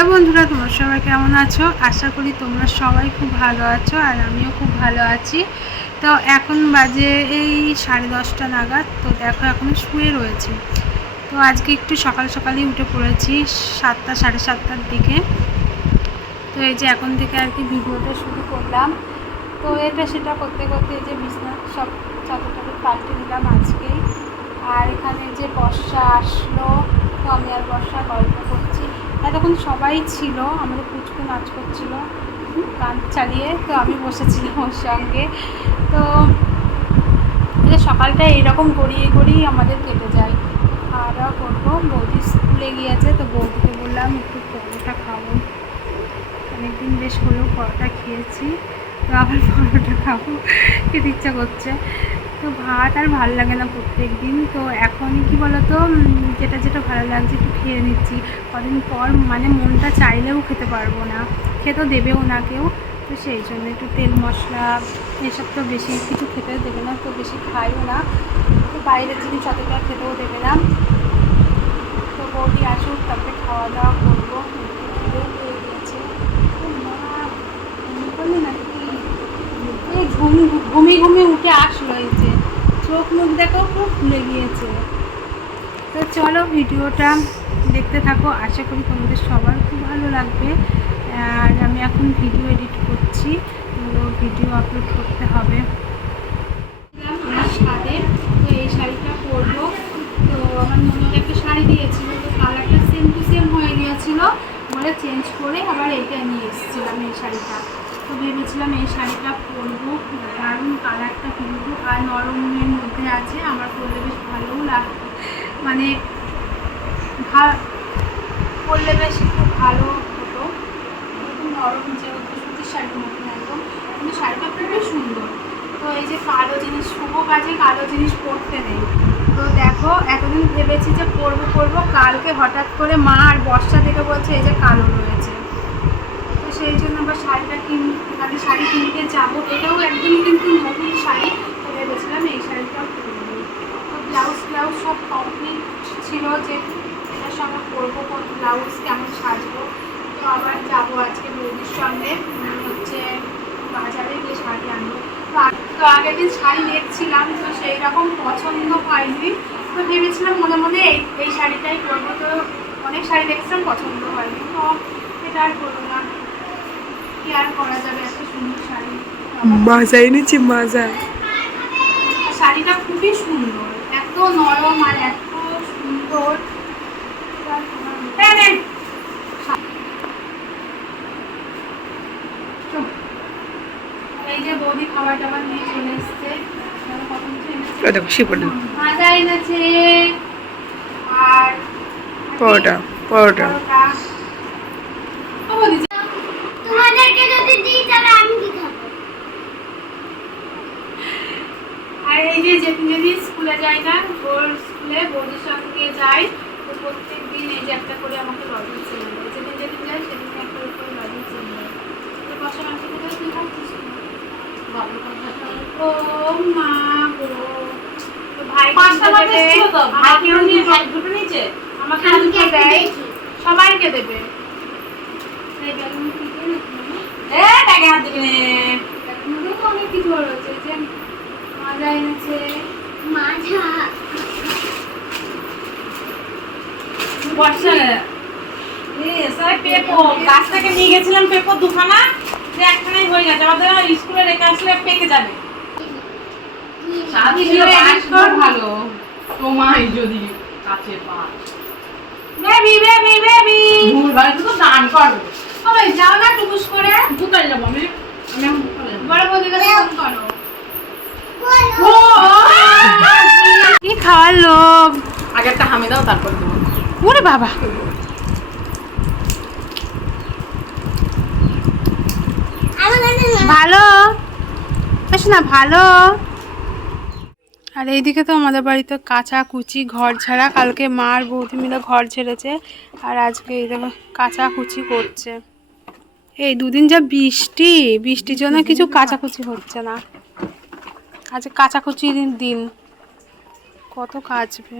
Hello বন্ধুরা, তোমরা সবাই কেমন আছো? আশা করি তোমরা সবাই খুব ভালো আছো আর আমিও খুব ভালো আছি। তো এখন বাজে এই সাড়ে দশটা নাগাদ, তো দেখো এখন শুয়ে রয়েছে। তো আজকে একটু সকাল সকালই উঠে পড়েছি, সাতটা, সাড়ে সাতটার দিকে। তো এই যে এখন থেকে আর কি ভিডিওটা শুরু করলাম। তো এটা সেটা করতে করতে যে বিছনা সব চাদরটাকে পাল্টে নিলাম আজকেই। আর এখানে যে বর্ষা আসলো, তো আমি আর বর্ষা গল্প এতক্ষণ সবাই ছিল, আমাদের পুচকু নাচ করছিল গান চালিয়ে, তো আমি বসেছিলাম ওর সঙ্গে। তো সকালটা এইরকম গড়িয়ে গড়িয়ে আমাদের কেটে যায়। খাওয়া করব, বৌদি স্কুলে গিয়েছে, তো বৌদিকে বললাম, একটু পরোটা খাব। অনেকদিন বেশ হলেও পরোটা খেয়েছি, তো আবার পরোটা খাব, খেতে ইচ্ছা করছে। তো ভাত আর ভালো লাগে না প্রত্যেক দিন তো এখনই কি বলতো যেটা যেটা ভালো লাগছে একটু খেয়ে নিচ্ছি। কদিন পর মানে মনটা চাইলেও খেতে পারব না। খেতে দেবেও না কেউ। তো সেই জন্য একটু তেল মশলা এসব তো বেশি কিছু খেতে দেবে না তো বেশি খাইও না। তো বাইরের জিনিস অতটা খেতেও দেবে না। তো বৌদি আসুক তারপরে খাওয়া দাওয়া করব। পেয়ে গিয়েছে। ও মা, করলে নাকি এই ঘুম ঘুমিয়ে ঘুমিয়ে উঠে আসলো এই যে। চোখ মুখ দেখো, খুব ফুলে গিয়েছে। তো চলো ভিডিওটা দেখতে থাকো। আশা করি তোমাদের সবার খুব ভালো লাগবে। আর আমি এখন ভিডিও এডিট করছি। তো ভিডিও আপলোড করতে হবে। তো এই শাড়িটা তো আমার একটা শাড়ি দিয়েছিল। তো কালারটা সেম টু সেম হয়ে গিয়েছিল। বলে চেঞ্জ করে আবার এটা নিয়ে এসেছিলাম এই শাড়িটা। তো ভেবেছিলাম এই শাড়িটা পরবো। দারুণ কালারটা কিন্তু, আর নরমের মধ্যে আছে, আমার পরলে বেশ ভালোও লাগবে। মানে পরলে বেশ একটু ভালো হতো। নরম যেহেতু সুতির শাড়ির মতন একদম। কিন্তু শাড়িটা খুবই সুন্দর। তো এই যে কালো জিনিস, শুভ কাজে কালো জিনিস পরতে নেই। তো দেখো, এতদিন ভেবেছি যে পরবো পরবো, কালকে হঠাৎ করে মা আর বর্ষা থেকে বলছে, এই যে কালো রয়েছে। সেই জন্য আমরা শাড়িটা কিন তাহলে শাড়ি কিনতে যাব। এটাও একদম কিন্তু নতুন শাড়ি ভেবেছিলাম এই শাড়িটাও কিনবো তো ব্লাউজ ব্লাউজ সব কমপ্লিট ছিল যে এটার সঙ্গে পরবো কোন ব্লাউজ কেমন সাজবো। তো আবার যাব আজকে বৌদির সঙ্গে হচ্ছে বাজারে গিয়ে শাড়ি আনব। তো আগের দিন শাড়ি দেখছিলাম, তো সেই রকম পছন্দ হয়নি। তো ভেবেছিলাম মনে মনে এই শাড়িটাই করব তো অনেক শাড়ি দেখছিলাম, পছন্দ হয়নি। তো এটা আর করব কি আর করা যাবে? এত সুন্দর শাড়ি। মাজা এনেছি মাজা। শাড়িটা খুবই সুন্দর এত নরম আর এত সুন্দর। চুপ। এই যে বৌদি খাবার টাবার নিয়ে চলে এসছে। কত কিছু এনেছে। ও দেখো শিপটা মাজা এনেছে। আর পরোটা। পরোটা পরোটা। ও বৌদি, তোমাদেরকে যদি দিই তাহলে আমি কি খাব? আর এই যে যেদিন যেদিন স্কুলে যাই না ওর স্কুলে বৌদির সঙ্গে যাই তো প্রত্যেক দিন এই যে একটা করে আমাকে লজেন্স এনে দেয়। যেদিন যেদিন যাই সেদিন একটা করে লজেন্স এনে দেয়। তো বসা মাংস কোথায়? তুই খাচ্ছিস ও মা গো। তো ভাই পাঁচটা বাজে দেবে, ছিল তো? ভাইকেও আমাকেও নিয়ে দেবে, দুটো নিচে? আমাকে আমি দুটো একটা দেয়। সবাইকে দেবে। টাকে হাত দিবি নে। তো অনেক কিছু রয়েছে যে মাজা এনেছে। মাঝা বর্ষা পেপো গাছ থেকে নিয়ে গেছিলাম পেপো দুখানা যে একখানাই হয়ে গেছে। আমাদের স্কুলে রেখে আসলে পেকে যাবে। ভালো। তোমায় যদি কাছে পাস। বেবি বেবি বেবি ভুল বাড়িতে তো দান করবে। ওই যাও না টুকুস করে। কোথায় যাব আমি আমি এখন কোথায় যাব বড় বৌদিকে ফোন করো। কি খাওয়ার লোভ আগে একটা হামে দাও তারপর দেবো। ওরে বাবা। ভালো? বেশ না ভালো। আর এইদিকে তো আমাদের বাড়িতে কাঁচা কুচি ঘর ছাড়া কালকে মা আর বৌদি মিলে ঘর ছেড়েছে। আর আজকে এই দেখো কাঁচা কুচি করছে। এই দুদিন যা বৃষ্টি, বৃষ্টির জন্য কিছু কাচাকুচি হচ্ছে না। আজ কাচাকুচির দিন। কত কাচবে?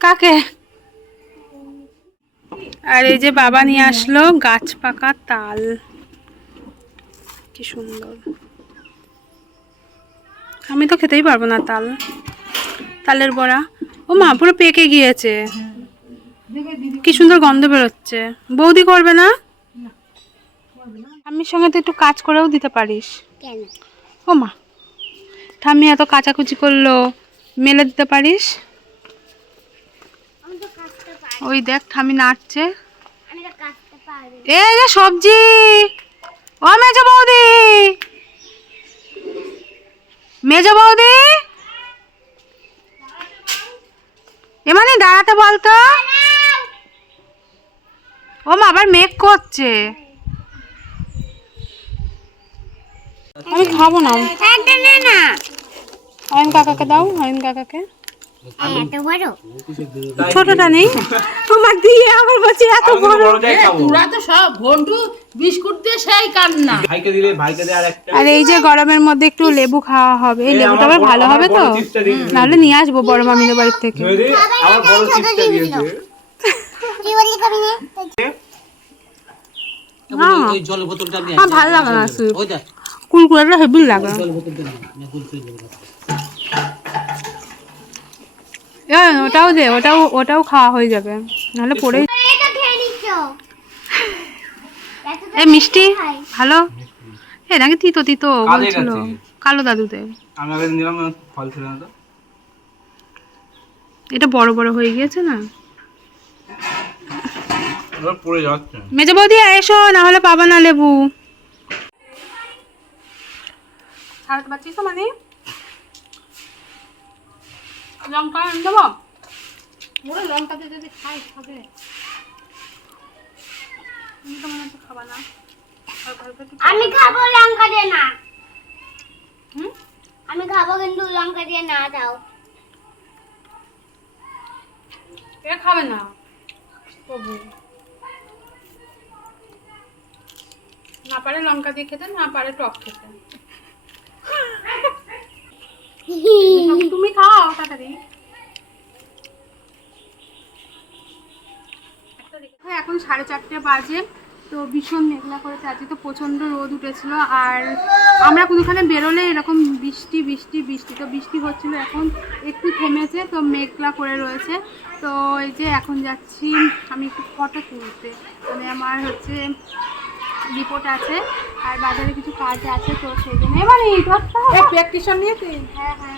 কাকে? আর এই যে বাবা নিয়ে আসলো গাছ পাকা তাল। কি সুন্দর। আমি তো খেতেই পারব না তাল। তালের বড়া। ও মা পুরো পেকে গিয়েছে। কি সুন্দর গন্ধ বেরোচ্ছে। বৌদি করবে না? আমির সঙ্গে তো একটু কাজ করেও দিতে পারিস। ও মা ঠাম্মি এত কাচাকুচি করল মেলে দিতে পারিস? ওই দেখ ঠাম্মি এই যে সবজি। ও মেজো বৌদি। মেজ বৌদি। এমানি দাঁড়াতে বলতো? ও মা আবার মেক করছে। আমি খাব না। অয়ন কাকাকে দাও হরিণ কাকাকে। ছোটটা নেই? তোমার দিয়ে আবার বলছি এত বড় তোরা তো সব ঘন্টু বিস্কুট দিয়ে সেই কান্না। ভাইকে দিলে ভাইকে দে আর একটা আর এই যে গরমের মধ্যে একটু লেবু খাওয়া হবে। এই লেবুটা আবার ভালো হবে তো? বড় দিয়ে। নাহলে নিয়ে আসব বড় মামিনের বাড়ির থেকে। আমার বড় চিপসটা দিয়েছে। তুই বলি খাবি না হ্যাঁ। ওই বোতলটা নিয়ে আমার ভালো লাগে না স্যুপ ওই দেখ। কুলকুলাটা হেভি লাগে। জলের বোতলটা নিয়ে দেবো ওটাও দে ওটাও ওটাও খাওয়া হয়ে যাবে। নাহলে তো এ মিষ্টি? ভালো? এ নাকি তিতো তিতো বলছিল। কালো দাদুতে আমি আগে নিলাম না, ফল ছিল না তো। এটা বড় বড় হয়ে গিয়েছে না? এবার পড়ে যাচ্ছে। মেজো বৌদি এসো না হলে পাবা না লেবু। ছাড়াতে পারছিস তো মানে? লঙ্কা আনি দেবো? ওরা লঙ্কাতে যদি খাই খাবে। তুমি তো মনে হচ্ছে খাবা না। আমি খাব? লঙ্কা দিয়ে না। হুম? আমি খাব কিন্তু লঙ্কা দিয়ে না দাও। এ খাবে না। প্রভু না পারে লঙ্কা দিয়ে খেতে না পারে টক খেতে। তাড়াতাড়ি। হ্যাঁ, এখন সাড়ে চারটে বাজে তো ভীষণ মেঘলা করেছে। আজকে তো প্রচণ্ড রোদ উঠেছিল আর আমরা কোনোখানে বেরোলে এরকম বৃষ্টি বৃষ্টি বৃষ্টি। তো বৃষ্টি হচ্ছিল এখন একটু থেমেছে তো মেঘলা করে রয়েছে। তো এই যে এখন যাচ্ছি আমি একটু ফটো তুলতে। মানে আমার হচ্ছে রিপোর্ট আছে আর বাজারে কিছু কাজ আছে তো সেই জন্য এবার এই প্র্যাকটিশন নিয়েছি হ্যাঁ হ্যাঁ হ্যাঁ।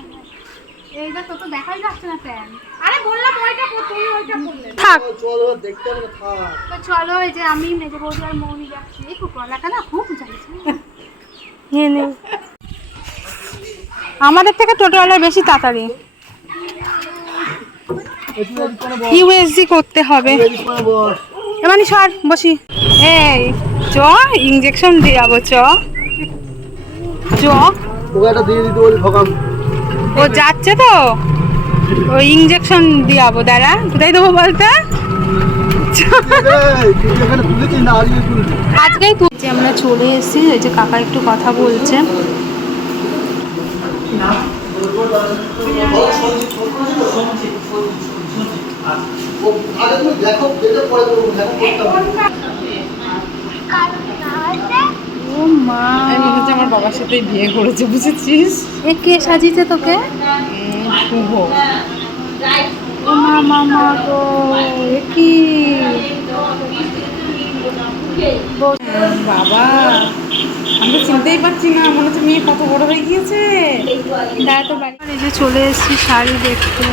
এইটা তো তো দেখাই যাচ্ছে না প্যান আরে বললাম ওইটা তুমি ওইটা বললে থাক। তো চলো এই যে আমি মেজে বৌদি আর মৌনি যাচ্ছি। এই কুকুরলাটা না খুব যাইছে আমাদের থেকে টোটোওয়ালা বেশি তাড়াতাড়ি। ইউএসজি করতে হবে। এমানি সর বসি। এই চ ইঞ্জেকশন দিয়ে যাব চ। চ। ও যাচ্ছে তো? ও ইঞ্জেকশন দিয়ে যাব দাঁড়া। কোথায় দেবো বলতে? আজকেই তুলছি আমরা চলে এসেছি, এই যে কাকা একটু কথা বলছে। ও মা। আমার বাবার সাথেই বিয়ে করেছে বুঝেছিস? এ কে সাজিয়েছে তোকে? শুভ। ও মা মা মা গো এ কি? বাবা আমি তো চিনতেই পারছি না মনে হচ্ছে মেয়ে কত বড় হয়ে গিয়েছে। দাঁড়া তো বাড়ি। চলে এসেছি শাড়ি দেখতে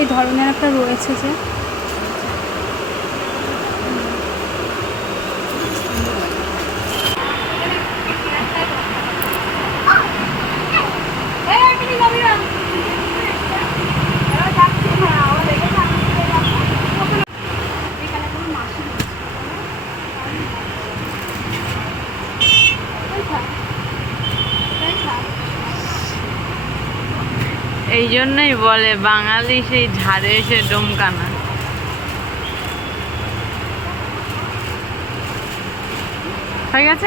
এই ধরনের একটা রয়েছে যে জন্যই বলে বাঙালি সেই ঝাড়ে এসে ডোমকানা হয়ে গেছে?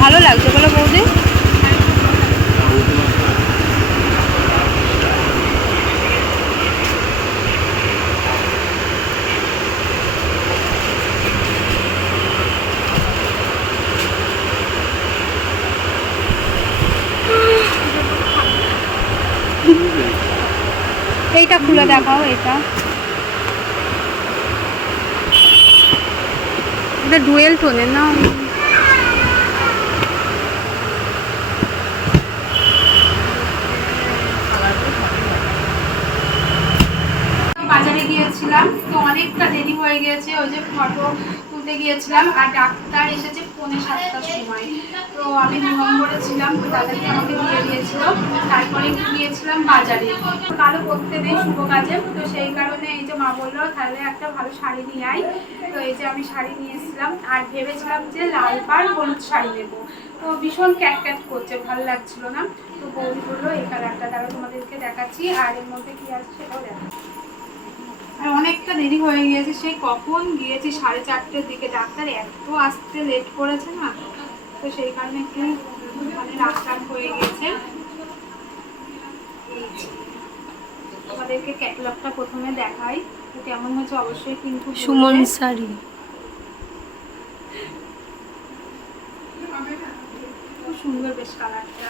ভালো লাগছে বলো বৌদি? এইটা খুলে দেখাও, এটা। এটা ডুয়েল টোনে না? বাজারে গিয়েছিলাম, তো অনেকটা দেরি হয়ে গিয়েছে ওই যে ফটো তুলতে গিয়েছিলাম আর ডাক্তার এসেছে পৌনে সাতটার সময়। তো আমি নম্বরে ছিলাম, তো তাদেরকে আমাকে দিয়ে দিয়েছিল। তারপরে গিয়েছিলাম বাজারে। কালো করতে নেই শুভ কাজে, তো সেই কারণে এই যে মা বলল, তাহলে একটা ভালো শাড়ি নিয়ে আয়। তো এই যে আমি শাড়ি নিয়ে এসেছিলাম আর ভেবেছিলাম যে লাল পাড় হলুদ শাড়ি নেব। তো ভীষণ ক্যাট ক্যাট করছে, ভালো লাগছিল না। তো বৌদি বলল, এই কালারটা তারা তোমাদেরকে দেখাচ্ছি। আর এর মধ্যে কি আছে ও দেখাচ্ছি। আর অনেকটা দেরি হয়ে গিয়েছে। সেই কখন গিয়েছি? সাড়ে চারটের দিকে। ডাক্তার এত আসতে লেট করেছে না তো? সেই কারণে একটু মানে রাত হয়ে তোমাদেরকে ক্যাটালগটা প্রথমে দেখাই। তো কেমন হয়েছে অবশ্যই কিন্তু সুমন শাড়ি। খুব সুন্দর বেশ কালারটা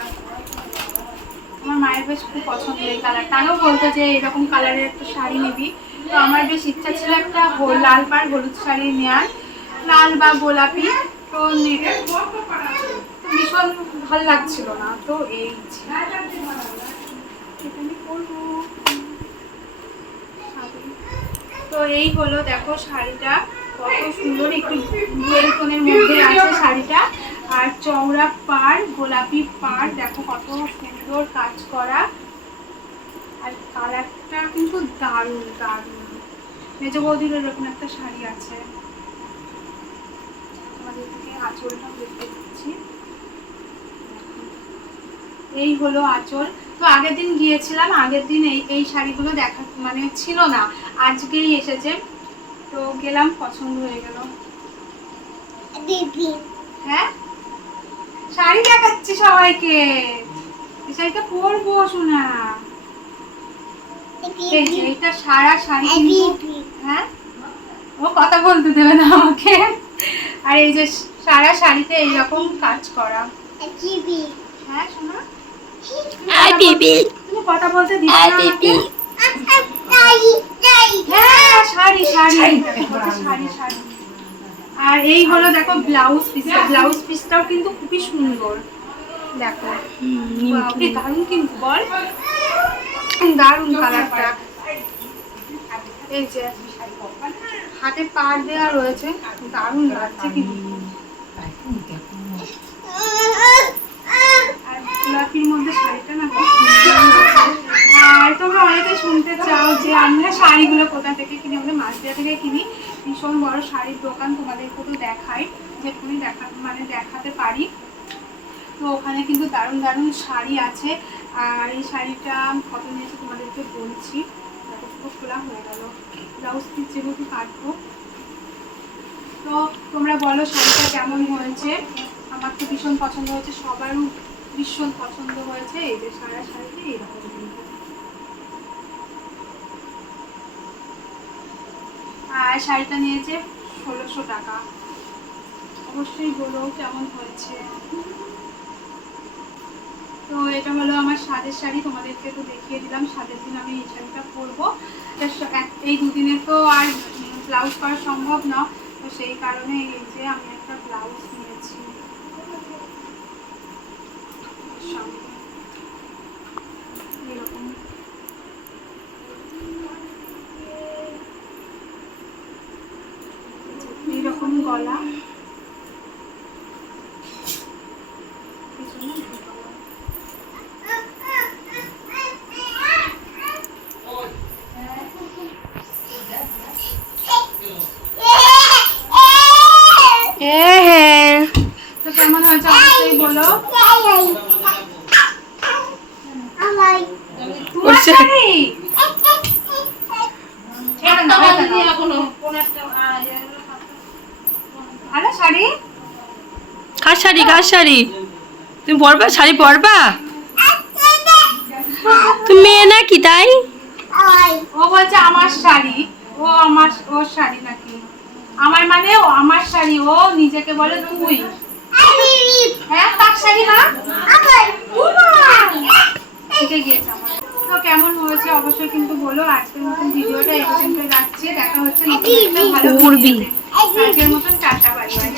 আমার মায়ের বেশ খুব পছন্দের এই কালারটা আরও বলতো যে এরকম কালারের একটা শাড়ি নিবি। তো আমার বেশ ইচ্ছা ছিল একটা লাল পাড়, হলুদ শাড়ি নেওয়ার লাল বা গোলাপি। তো ভীষণ ভালো লাগছিল না। তো এই। তো এই হলো, দেখো শাড়িটা। কত সুন্দর। একটু ডুয়েল টোনের মধ্যে আছে শাড়িটা। আর চওড়া পাড়, গোলাপি পাড়, দেখো কত সুন্দর কাজ করা। আর কালারটা কিন্তু দারুণ দারুণ। মেজ বৌদির এরকম একটা শাড়ি আছে। আমাদের থেকে আঁচলটা দেখতে দিচ্ছি এই হলো আঁচল। তো আগের দিন গিয়েছিলাম আগের দিন এই এই শাড়িগুলো দেখা মানে ছিল না। আজকেই এসেছে। তো গেলাম পছন্দ হয়ে গেল। হ্যাঁ? শাড়ি দেখাচ্ছি সবাইকে। এই শাড়িটা পরবো শোনা এই যে এটা সারা শাড়ি কিন্তু হ্যাঁ? ও কথা বলতে দেবে না আমাকে। আর এই যে সারা শাড়িতে এইরকম কাজ করা। হ্যাঁ শোনা। তুমি কথা বলতে না আমাকে? তাই হ্যাঁ শাড়ি শাড়ি। শাড়ি শাড়ি। আর এই হলো দেখো ব্লাউজ পিসটা ব্লাউজ পিসটাও কিন্তু খুবই সুন্দর। দেখো। দারুণ কিন্তু বল। দারুণ কালারটা। এই যে, হাতে পাড় দেওয়া রয়েছে, দারুণ লাগছে কিন্তু। শুনতে চাও যে আমরা শাড়িগুলো কোথা থেকে কিনি? আমাদের মাছদিয়া থেকে কিনি। ভীষণ বড় শাড়ির দোকান তোমাদেরকে তো দেখাই, যেখানে দেখা মানে দেখাতে পারি। তো ওখানে কিন্তু দারুণ দারুণ শাড়ি আছে। আর এই শাড়িটা কত নিয়েছে তোমাদেরকে বলছি। পুরো খোলা হয়ে গেল। ব্লাউজ পিস যেহেতু কাটবো। তো তোমরা বলো শাড়িটা কেমন হয়েছে? আমার তো ভীষণ পছন্দ হয়েছে, সবারও ভীষণ পছন্দ হয়েছে। এই যে সারা শাড়িতে এইরকম। আর শাড়িটা নিয়েছে ষোলোশো টাকা। অবশ্যই বলো কেমন হয়েছে। তো এটা হলো আমার সাদের শাড়ি, তোমাদেরকে তো দেখিয়ে দিলাম সাদের দিন আমি এই শাড়িটা পরবো। এই দুদিনে তো আর ব্লাউজ করা সম্ভব না, তো সেই কারণে এই যে আমি একটা ব্লাউজ নিয়েছি। এর সঙ্গে। এরকম এইরকম গলা পিছনে দুটো গলা। হ্যাঁ তো কেমন হয়েছে অবশ্যই বলো আমার হাই তোমার শাড়ি একটা বালতি এখনও কোন একটা আহ, ইয়ে হলো। আরে শাড়ি কার শাড়ি কার শাড়ি তুমি পরবা? শাড়ি পরবা? তুমি মেয়ে নাকি তাই? ও বলছে আমার শাড়ি। ও আমার ওর শাড়ি নাকি। আমার মানে ও আমার শাড়ি। ও নিজেকে বলে তুই। হ্যাঁ তার শাড়ি না? শিখে গিয়েছে আমার। তো কেমন হয়েছে অবশ্যই কিন্তু বলো। আজকের মতন ভিডিওটা এই পর্যন্ত রাখছি। দেখা হচ্ছে ভালো। আজকের মতন টাটা বাই বাই।